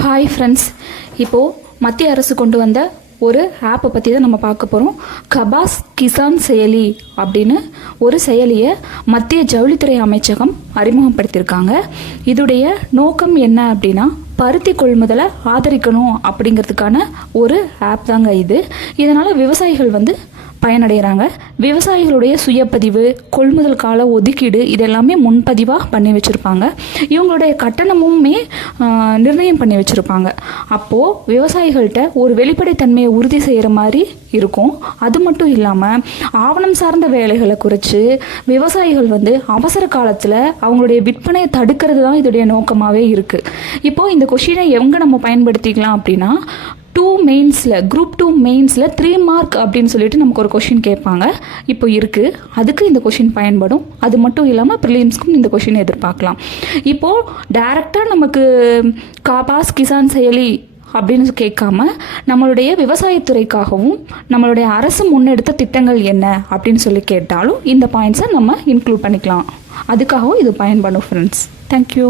Hi friends, இப்போது மத்திய அரசு கொண்டு வந்த ஒரு ஆப்பை பற்றி தான் நம்ம பார்க்க போகிறோம். கபாஸ் கிசான் செயலி அப்படின்னு ஒரு செயலியை மத்திய ஜவுளித்துறை அமைச்சகம் அறிமுகப்படுத்தியிருக்காங்க. இதோடைய நோக்கம் என்ன அப்படின்னா, பருத்தி கொள்முதலை ஆதரிக்கணும் அப்படிங்கிறதுக்கான ஒரு ஆப் தாங்க இது. இதனால் விவசாயிகள் பயனடைகிறாங்க. விவசாயிகளுடைய சுயப்பதிவு, கொள்முதல் கால ஒதுக்கீடு இதெல்லாமே முன்பதிவாக பண்ணி வச்சுருப்பாங்க. இவங்களுடைய கட்டணமுமே நிர்ணயம் பண்ணி வச்சுருப்பாங்க. அப்போது விவசாயிகள்கிட்ட ஒரு வெளிப்படைத்தன்மையை உறுதி செய்கிற மாதிரி இருக்கும். அது மட்டும் இல்லாமல் ஆவணம் சார்ந்த வேலைகளை குறைச்சி விவசாயிகள் அவசர காலத்தில் அவங்களுடைய விற்பனையை தடுக்கிறது தான் இதோடைய நோக்கமாகவே இருக்குது. இப்போது இந்த கொஷினை எங்கே நம்ம பயன்படுத்திக்கலாம் அப்படின்னா, குரூப் 2 மெயின்ஸில் 3 மார்க் அப்படின்னு சொல்லிட்டு நமக்கு ஒரு கொஷின் கேட்பாங்க. இப்போ இருக்குது, அதுக்கு இந்த கொஷின் பயன்படும். அது மட்டும் இல்லாமல் ப்ரிலிம்ஸ்க்கும் இந்த கொஷின் எதிர்பார்க்கலாம். இப்போது டைரெக்டாக நமக்கு கபாஸ் கிசான் செயலி அப்படின்னு கேட்காம, நம்மளுடைய விவசாயத்துறைக்காகவும் நம்மளுடைய அரசு முன்னெடுத்த திட்டங்கள் என்ன அப்படின்னு சொல்லி கேட்டாலும் இந்த பாயிண்ட்ஸை நம்ம இன்க்ளூட் பண்ணிக்கலாம். அதுக்காகவும் இது பயன்படும் ஃப்ரெண்ட்ஸ். தேங்க்யூ.